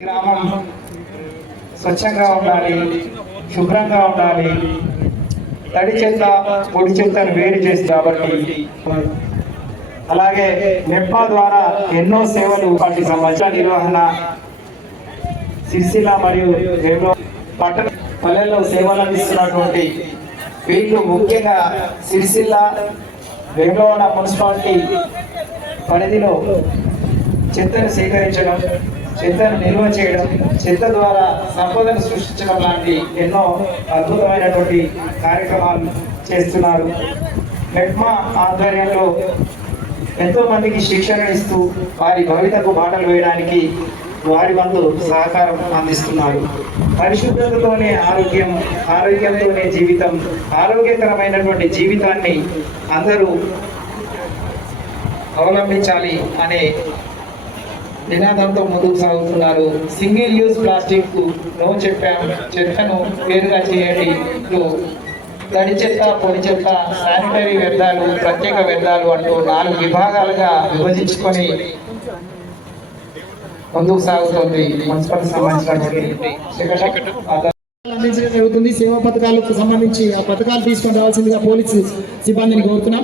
గ్రామం స్వచ్ఛంగా ఉండాలి, శుభ్రంగా ఉండాలి. తడి చెత్త పొడి చెత్తను వేరు చేసి కాబట్టి అలాగే మెప్పా ద్వారా ఎన్నో సేవలు వాటి సంవత్సర నిర్వహణ సిరిసిల్ల మరియు పట్టణ పల్లెల్లో సేవలు అందిస్తున్నటువంటి వీళ్ళు ముఖ్యంగా సిరిసిల్ల వేములవాడ మున్సిపాలిటీ పరిధిలో చెత్తను సేకరించడం, చెత్తను నిల్వ చేయడం, చెత్త ద్వారా సంపదను సృష్టించడం లాంటి ఎన్నో అద్భుతమైనటువంటి కార్యక్రమాలు చేస్తున్నారు. మెట్మా ఆధ్వర్యంలో ఎంతో మందికి శిక్షణ ఇస్తూ వారి భవితకు బాటలు వేయడానికి వారి వంతు సహకారం అందిస్తున్నారు. పరిశుభ్రతతోనే ఆరోగ్యం, ఆరోగ్యంతోనే జీవితం, ఆరోగ్యకరమైనటువంటి జీవితాన్ని అందరూ అవలంబించాలి అనే నినాదంతో ముందుకు సాగుతున్నారు. సింగిల్ యూజ్ ప్లాస్టిక్ నో చెప్పాం, చెత్తను వేరుగా చేయండి. తడి చెత్త, పొడి చెత్త, శానిటరీ వ్యర్థాలు, ప్రత్యేక వ్యర్థాలు అంటూ 4 విభాగాలుగా విభజించుకొని ముందుకు సాగుతుంది మున్సిపల్ సంబంధించినటువంటి అందించడం జరుగుతుంది. సేవా పథకాలకు సంబంధించి ఆ పథకాలు తీసుకొని రావాల్సిందిగా పోలీసు సిబ్బందిని కోరుతున్నాం.